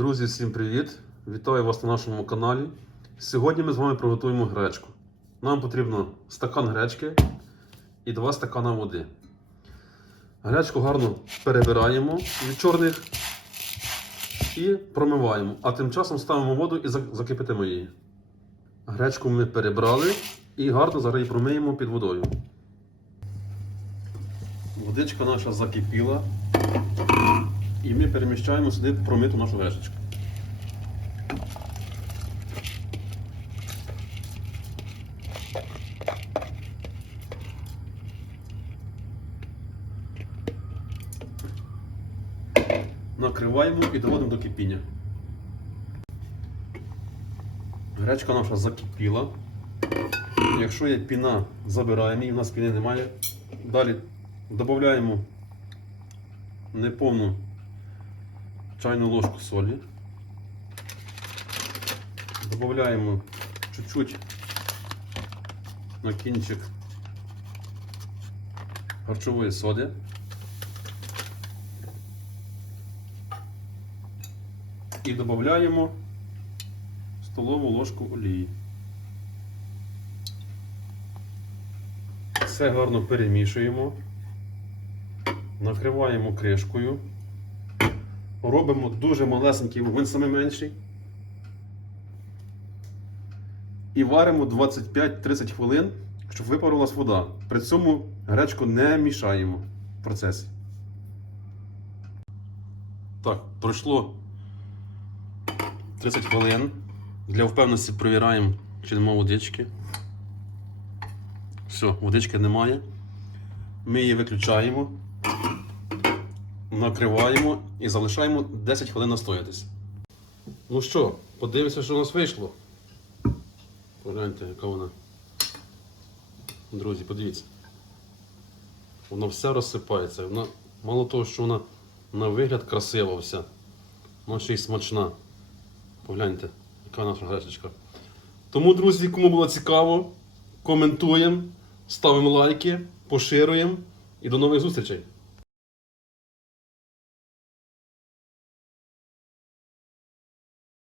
Друзі, всім привіт! Вітаю вас на нашому каналі. Сьогодні ми з вами приготуємо гречку. Нам потрібно стакан гречки і 2 стакана води. Гречку гарно перебираємо від чорних і промиваємо. А тим часом ставимо воду і зак- закипятимо її. Гречку ми перебрали і гарно зараз її промиємо під водою. Водичка наша закипіла. І ми переміщаємо сюди промиту нашу гречечку. Накриваємо і доводимо до кипіння. Гречка наша закипіла. Якщо є піна, забираємо її, у нас піни немає. Далі додаємо неповну чайну ложку солі. Добавляємо чуть-чуть на кінчик харчової соди. І додаємо столову ложку олії. Все гарно перемішуємо, накриваємо кришкою. Робимо дуже малесенький вогонь, саме менший. І варимо 25-30 хвилин, щоб випарилась вода. При цьому гречку не мішаємо в процесі. Так, пройшло 30 хвилин. Для впевненості перевіряємо, чи немає водички. Все, водички немає. Ми її виключаємо накриваємо і залишаємо 10 хвилин настоятися. Ну що, подивимося, що у нас вийшло. Погляньте, яка вона. Друзі, подивіться. Вона вся розсипається. Вона, мало того, що вона на вигляд красива вся. Вона ще й смачна. Погляньте, яка наша гречечка. Тому, друзі, кому було цікаво, коментуємо, ставимо лайки, поширюємо і до нових зустрічей!